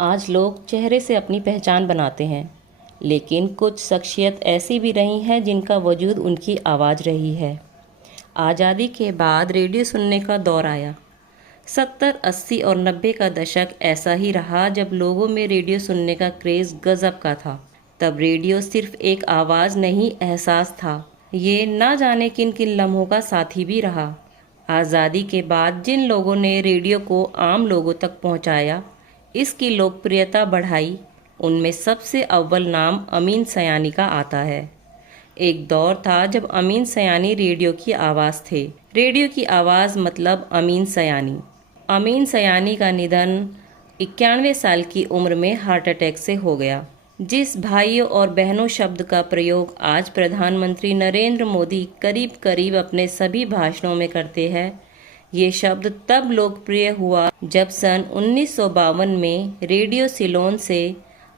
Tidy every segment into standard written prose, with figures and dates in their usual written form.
आज लोग चेहरे से अपनी पहचान बनाते हैं, लेकिन कुछ शख्सियत ऐसी भी रही हैं जिनका वजूद उनकी आवाज़ रही है। आज़ादी के बाद रेडियो सुनने का दौर आया। 70, 80 और 90 का दशक ऐसा ही रहा जब लोगों में रेडियो सुनने का क्रेज़ गज़ब का था। तब रेडियो सिर्फ एक आवाज़ नहीं, एहसास था। ये ना जाने किन किन लम्हों का साथी भी रहा। आज़ादी के बाद जिन लोगों ने रेडियो को आम लोगों तक पहुंचाया, इसकी लोकप्रियता बढ़ाई, उनमें सबसे अव्वल नाम अमीन सयानी का आता है। एक दौर था जब अमीन सयानी रेडियो की आवाज़ थे। रेडियो की आवाज़ मतलब अमीन सयानी। अमीन सयानी का निधन 91 साल की उम्र में हार्ट अटैक से हो गया। जिस भाइयों और बहनों शब्द का प्रयोग आज प्रधानमंत्री नरेंद्र मोदी करीब करीब अपने सभी भाषणों में करते हैं, ये शब्द तब लोकप्रिय हुआ जब सन 1952 में रेडियो सिलोन से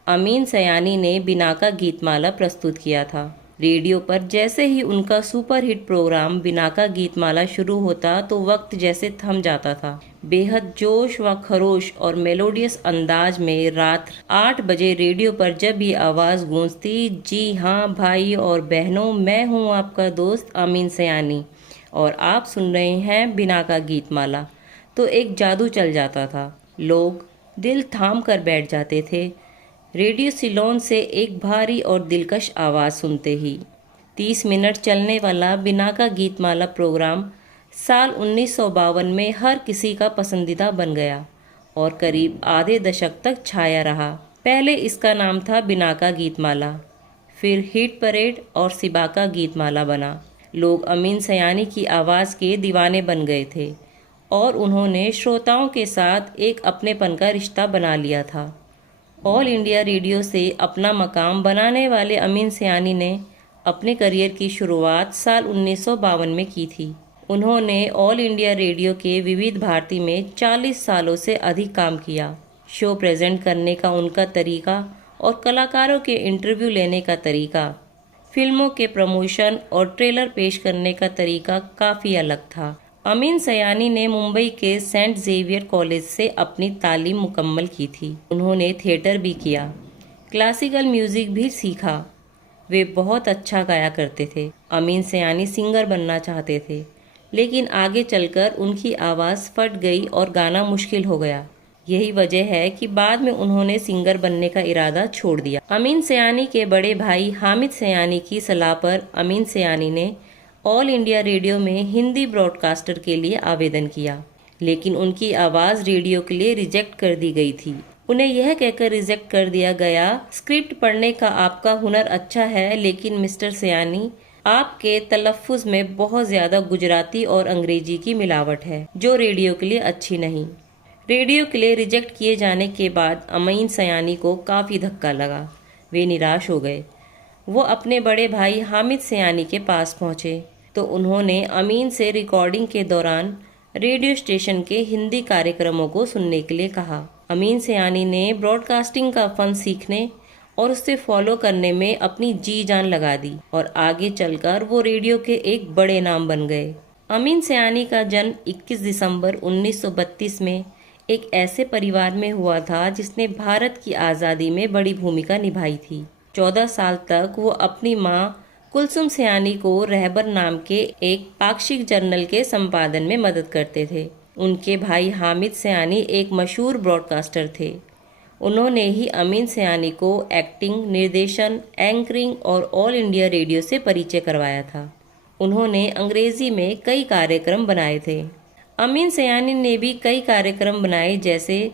अमीन सयानी ने बिनाका गीतमाला प्रस्तुत किया था। रेडियो पर जैसे ही उनका सुपरहिट प्रोग्राम बिनाका गीतमाला शुरू होता तो वक्त जैसे थम जाता था। बेहद जोश व खरोश और मेलोडियस अंदाज में रात 8 बजे रेडियो पर जब ये आवाज़ गूंजती, जी हाँ भाई और बहनों, मैं हूँ आपका दोस्त अमीन सयानी और आप सुन रहे हैं बिनाका गीतमाला, तो एक जादू चल जाता था। लोग दिल थाम कर बैठ जाते थे। रेडियो सिलोन से एक भारी और दिलकश आवाज़ सुनते ही 30 मिनट चलने वाला बिनाका गीतमाला प्रोग्राम साल 1952 में हर किसी का पसंदीदा बन गया और करीब आधे दशक तक छाया रहा। पहले इसका नाम था बिनाका गीतमाला, फिर हिट परेड और सिबाका गीतमाला बना। लोग अमीन सयानी की आवाज़ के दीवाने बन गए थे और उन्होंने श्रोताओं के साथ एक अपनेपन का रिश्ता बना लिया था। ऑल इंडिया रेडियो से अपना मकाम बनाने वाले अमीन सयानी ने अपने करियर की शुरुआत साल 1952 में की थी। उन्होंने ऑल इंडिया रेडियो के विविध भारती में 40 सालों से अधिक काम किया। शो प्रेजेंट करने का उनका तरीका और कलाकारों के इंटरव्यू लेने का तरीका, फिल्मों के प्रमोशन और ट्रेलर पेश करने का तरीका काफ़ी अलग था। अमीन सयानी ने मुंबई के सेंट जेवियर कॉलेज से अपनी तालीम मुकम्मल की थी। उन्होंने थिएटर भी किया, क्लासिकल म्यूज़िक भी सीखा। वे बहुत अच्छा गाया करते थे। अमीन सयानी सिंगर बनना चाहते थे, लेकिन आगे चलकर उनकी आवाज़ फट गई और गाना मुश्किल हो गया। यही वजह है कि बाद में उन्होंने सिंगर बनने का इरादा छोड़ दिया। अमीन सयानी के बड़े भाई हामिद सयानी की सलाह पर अमीन सयानी ने ऑल इंडिया रेडियो में हिंदी ब्रॉडकास्टर के लिए आवेदन किया, लेकिन उनकी आवाज़ रेडियो के लिए रिजेक्ट कर दी गई थी। उन्हें यह कहकर रिजेक्ट कर दिया गया, स्क्रिप्ट पढ़ने का आपका हुनर अच्छा है, लेकिन मिस्टर सयानी, आपके तलफ़्फ़ुज़ में बहुत ज़्यादा गुजराती और अंग्रेजी की मिलावट है, जो रेडियो के लिए अच्छी नहीं। रेडियो के लिए रिजेक्ट किए जाने के बाद अमीन सयानी को काफ़ी धक्का लगा। वे निराश हो गए। वो अपने बड़े भाई हामिद सयानी के पास पहुँचे तो उन्होंने अमीन से रिकॉर्डिंग के दौरान रेडियो स्टेशन के हिंदी कार्यक्रमों को सुनने के लिए कहा। अमीन सयानी ने ब्रॉडकास्टिंग का फ़न सीखने और उसे फॉलो करने में अपनी जी जान लगा दी और आगे चलकर वो रेडियो के एक बड़े नाम बन गए। अमीन सयानी का जन्म 21 दिसंबर 1932 में एक ऐसे परिवार में हुआ था जिसने भारत की आज़ादी में बड़ी भूमिका निभाई थी। 14 साल तक वो अपनी मां कुलसुम सयानी को रहबर नाम के एक पाक्षिक जर्नल के संपादन में मदद करते थे। उनके भाई हामिद सयानी एक मशहूर ब्रॉडकास्टर थे। उन्होंने ही अमीन सयानी को एक्टिंग, निर्देशन, एंकरिंग और ऑल इंडिया रेडियो से परिचय करवाया था। उन्होंने अंग्रेजी में कई कार्यक्रम बनाए थे। अमीन सयानी ने भी कई कार्यक्रम बनाए, जैसे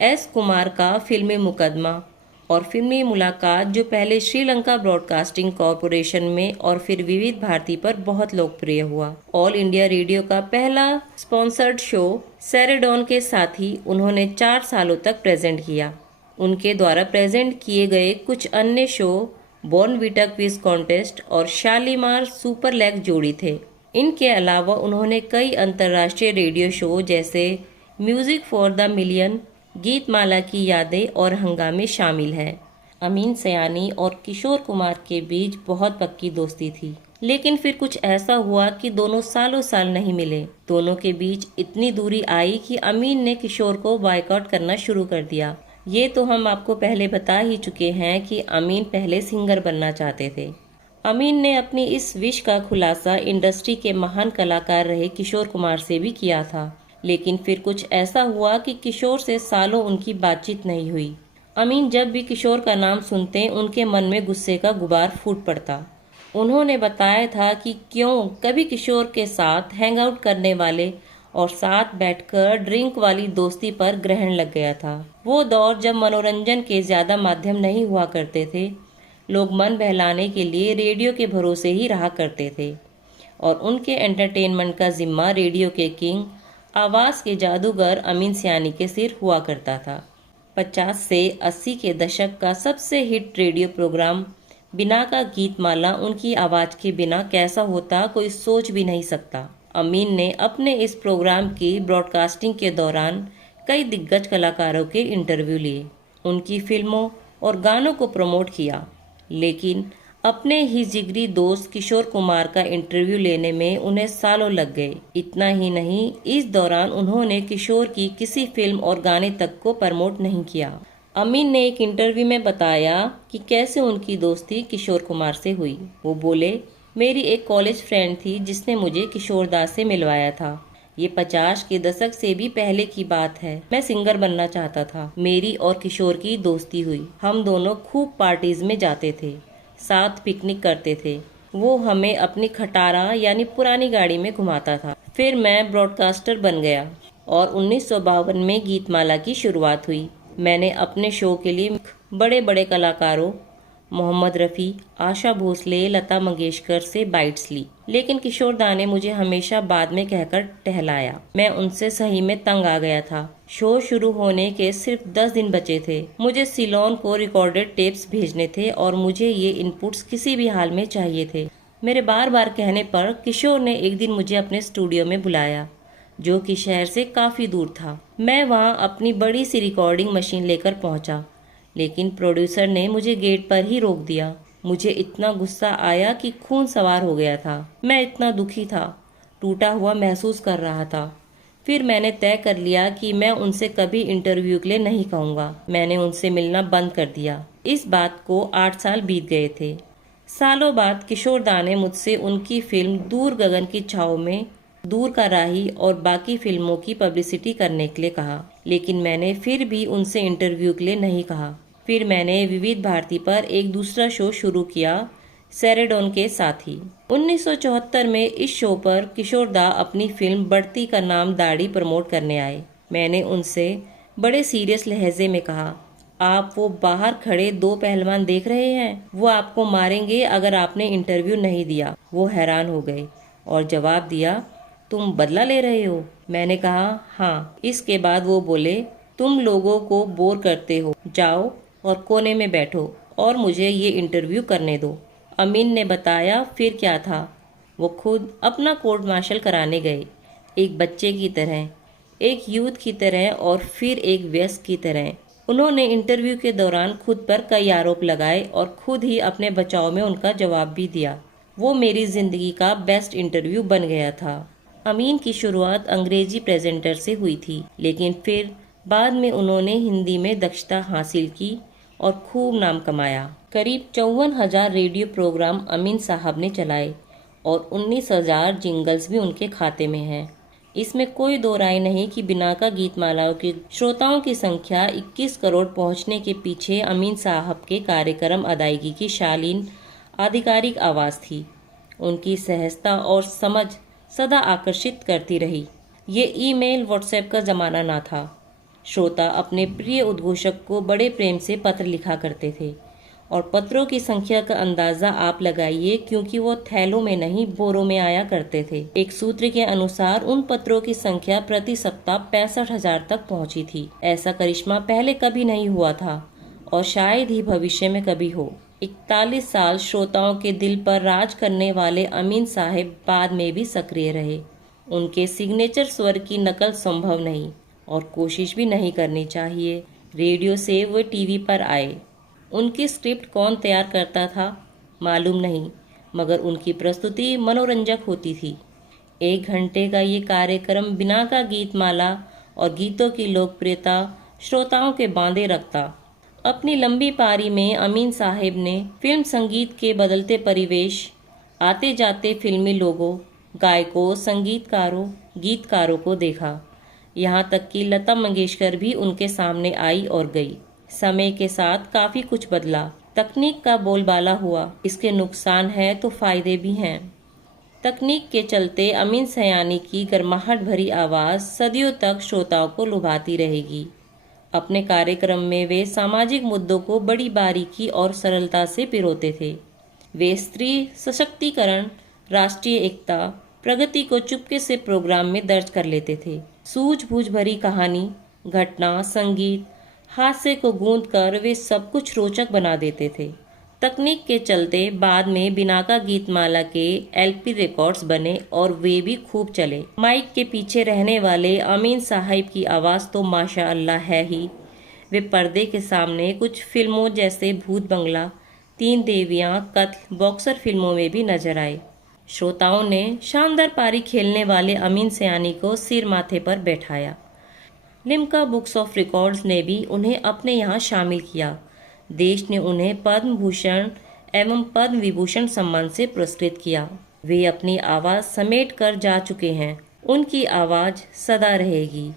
एस कुमार का फिल्मी मुकदमा और फिल्मी मुलाकात, जो पहले श्रीलंका ब्रॉडकास्टिंग कॉरपोरेशन में और फिर विविध भारती पर बहुत लोकप्रिय हुआ। ऑल इंडिया रेडियो का पहला स्पॉन्सर्ड शो सेरेडॉन के साथ ही उन्होंने 4 सालों तक प्रेजेंट किया। उनके द्वारा प्रेजेंट किए गए कुछ अन्य शो बॉर्नवीटा क्विज कॉन्टेस्ट और शालीमार सुपर लेग जोड़ी थे। इनके अलावा उन्होंने कई अंतर्राष्ट्रीय रेडियो शो जैसे music for the million, Geetmala की यादें और हंगामे शामिल हैं। अमीन सयानी और किशोर कुमार के बीच बहुत पक्की दोस्ती थी, लेकिन फिर कुछ ऐसा हुआ कि दोनों सालों साल नहीं मिले। दोनों के बीच इतनी दूरी आई कि अमीन ने किशोर को बॉयकॉट करना शुरू कर दिया। ये तो हम आपको पहले बता ही चुके हैं कि अमीन पहले सिंगर बनना चाहते थे। अमीन ने अपनी इस विश का खुलासा इंडस्ट्री के महान कलाकार रहे किशोर कुमार से भी किया था, लेकिन फिर कुछ ऐसा हुआ कि किशोर से सालों उनकी बातचीत नहीं हुई। अमीन जब भी किशोर का नाम सुनते उनके मन में गुस्से का गुबार फूट पड़ता। उन्होंने बताया था कि क्यों कभी किशोर के साथ हैंग आउट करने वाले और साथ बैठकर ड्रिंक वाली दोस्ती पर ग्रहण लग गया था। वो दौर जब मनोरंजन के ज्यादा माध्यम नहीं हुआ करते थे, लोग मन बहलाने के लिए रेडियो के भरोसे ही रहा करते थे और उनके एंटरटेनमेंट का जिम्मा रेडियो के किंग, आवाज़ के जादूगर अमीन सयानी के सिर हुआ करता था। 50 से 80 के दशक का सबसे हिट रेडियो प्रोग्राम बिना का गीतमाला उनकी आवाज़ के बिना कैसा होता कोई सोच भी नहीं सकता। अमीन ने अपने इस प्रोग्राम की ब्रॉडकास्टिंग के दौरान कई दिग्गज कलाकारों के इंटरव्यू लिए, उनकी फिल्मों और गानों को प्रमोट किया, लेकिन अपने ही जिगरी दोस्त किशोर कुमार का इंटरव्यू लेने में उन्हें सालों लग गए। इतना ही नहीं, इस दौरान उन्होंने किशोर की किसी फिल्म और गाने तक को प्रमोट नहीं किया। अमीन ने एक इंटरव्यू में बताया कि कैसे उनकी दोस्ती किशोर कुमार से हुई। वो बोले, मेरी एक कॉलेज फ्रेंड थी जिसने मुझे किशोर दास से मिलवाया था। ये 50 के दशक से भी पहले की बात है। मैं सिंगर बनना चाहता था। मेरी और किशोर की दोस्ती हुई। हम दोनों खूब पार्टीज में जाते थे, साथ पिकनिक करते थे। वो हमें अपनी खटारा यानी पुरानी गाड़ी में घुमाता था। फिर मैं ब्रॉडकास्टर बन गया और 1952 में गीतमाला की शुरुआत हुई। मैंने अपने शो के लिए बड़े बड़े कलाकारों मोहम्मद रफ़ी, आशा भोसले, लता मंगेशकर से बाइट्स ली, लेकिन किशोर दा ने मुझे हमेशा बाद में कहकर टहलाया। मैं उनसे सही में तंग आ गया था। शो शुरू होने के सिर्फ 10 दिन बचे थे। मुझे सिलोन को रिकॉर्डेड टेप्स भेजने थे और मुझे ये इनपुट्स किसी भी हाल में चाहिए थे। मेरे बार बार कहने पर किशोर ने एक दिन मुझे अपने स्टूडियो में बुलाया, जो कि शहर से काफ़ी दूर था। मैं वहाँ अपनी बड़ी सी रिकॉर्डिंग मशीन लेकर पहुँचा, लेकिन प्रोड्यूसर ने मुझे गेट पर ही रोक दिया। मुझे इतना गुस्सा आया कि खून सवार हो गया था। मैं इतना दुखी था, टूटा हुआ महसूस कर रहा था। फिर मैंने तय कर लिया कि मैं उनसे कभी इंटरव्यू के लिए नहीं कहूँगा। मैंने उनसे मिलना बंद कर दिया। इस बात को 8 साल बीत गए थे। सालों बाद किशोर दा ने मुझसे उनकी फिल्म दूर गगन की छाँव में दूर का राही और बाकी फिल्मों की पब्लिसिटी करने के लिए कहा, लेकिन मैंने फिर भी उनसे इंटरव्यू के लिए नहीं कहा। फिर मैंने विविध भारती पर एक दूसरा शो शुरू किया, सेरेडोन के साथ ही। 1974 में इस शो पर किशोर दा अपनी फिल्म बढ़ती का नाम दाढ़ी प्रमोट करने आए। मैंने उनसे बड़े सीरियस लहजे में कहा, आप वो बाहर खड़े 2 पहलवान देख रहे हैं, वो आपको मारेंगे अगर आपने इंटरव्यू नहीं दिया। वो हैरान हो गए और जवाब दिया, तुम बदला ले रहे हो? मैंने कहा, हाँ। इसके बाद वो बोले, तुम लोगों को बोर करते हो, जाओ और कोने में बैठो और मुझे ये इंटरव्यू करने दो। अमीन ने बताया फिर क्या था। वो खुद अपना कोर्ट मार्शल कराने गए, एक बच्चे की तरह, एक यूथ की तरह और फिर एक वयस्क की तरह। उन्होंने इंटरव्यू के दौरान खुद पर कई आरोप लगाए और खुद ही अपने बचाव में उनका जवाब भी दिया। वो मेरी जिंदगी का बेस्ट इंटरव्यू बन गया था। अमीन की शुरुआत अंग्रेजी प्रेजेंटर से हुई थी, लेकिन फिर बाद में उन्होंने हिंदी में दक्षता हासिल की और खूब नाम कमाया। करीब 54,000 रेडियो प्रोग्राम अमीन साहब ने चलाए और 19,000 जिंगल्स भी उनके खाते में हैं। इसमें कोई दो राय नहीं कि बिना का गीतमालाओं के श्रोताओं की संख्या 21 करोड़ पहुंचने के पीछे अमीन साहब के कार्यक्रम अदायगी की शालीन आधिकारिक आवाज़ थी। उनकी सहजता और समझ सदा आकर्षित करती रही। ये ईमेल, व्हाट्सएप का ज़माना ना था। श्रोता अपने प्रिय उद्घोषक को बड़े प्रेम से पत्र लिखा करते थे और पत्रों की संख्या का अंदाज़ा आप लगाइए, क्योंकि वो थैलों में नहीं बोरों में आया करते थे। एक सूत्र के अनुसार उन पत्रों की संख्या प्रति सप्ताह 65,000 तक पहुंची थी। ऐसा करिश्मा पहले कभी नहीं हुआ था और शायद ही भविष्य में कभी हो। 41 साल श्रोताओं के दिल पर राज करने वाले अमीन साहब बाद में भी सक्रिय रहे। उनके सिग्नेचर स्वर की नकल संभव नहीं और कोशिश भी नहीं करनी चाहिए। रेडियो से वो टीवी पर आए। उनकी स्क्रिप्ट कौन तैयार करता था मालूम नहीं, मगर उनकी प्रस्तुति मनोरंजक होती थी। 1 घंटे का ये कार्यक्रम बिना का गीतमाला और गीतों की लोकप्रियता श्रोताओं के बांधे रखता। अपनी लंबी पारी में अमीन साहब ने फिल्म संगीत के बदलते परिवेश, आते जाते फिल्मी लोगों, गायकों, संगीतकारों, गीतकारों को देखा। यहाँ तक कि लता मंगेशकर भी उनके सामने आई और गई। समय के साथ काफ़ी कुछ बदला, तकनीक का बोलबाला हुआ। इसके नुकसान हैं तो फायदे भी हैं। तकनीक के चलते अमीन सयानी की गर्माहट भरी आवाज़ सदियों तक श्रोताओं को लुभाती रहेगी। अपने कार्यक्रम में वे सामाजिक मुद्दों को बड़ी बारीकी और सरलता से पिरोते थे। वे स्त्री सशक्तिकरण, राष्ट्रीय एकता, प्रगति को चुपके से प्रोग्राम में दर्ज कर लेते थे। सूझबूझ भरी कहानी, घटना, संगीत, हास्य को गूंद कर वे सब कुछ रोचक बना देते थे। तकनीक के चलते बाद में बिनाका गीतमाला के एलपी रिकॉर्ड्स बने और वे भी खूब चले। माइक के पीछे रहने वाले अमीन साहब की आवाज़ तो माशाअल्लाह है ही। वे पर्दे के सामने कुछ फिल्मों जैसे भूत बंगला, तीन देवियां, कत्ल, बॉक्सर फिल्मों में भी नजर आए। श्रोताओं ने शानदार पारी खेलने वाले अमीन सयानी को सिर माथे पर बैठाया। लिम्का बुक्स ऑफ रिकॉर्ड्स ने भी उन्हें अपने यहाँ शामिल किया। देश ने उन्हें पद्म भूषण एवं पद्म विभूषण सम्मान से पुरस्कृत किया। वे अपनी आवाज़ समेट कर जा चुके हैं। उनकी आवाज़ सदा रहेगी।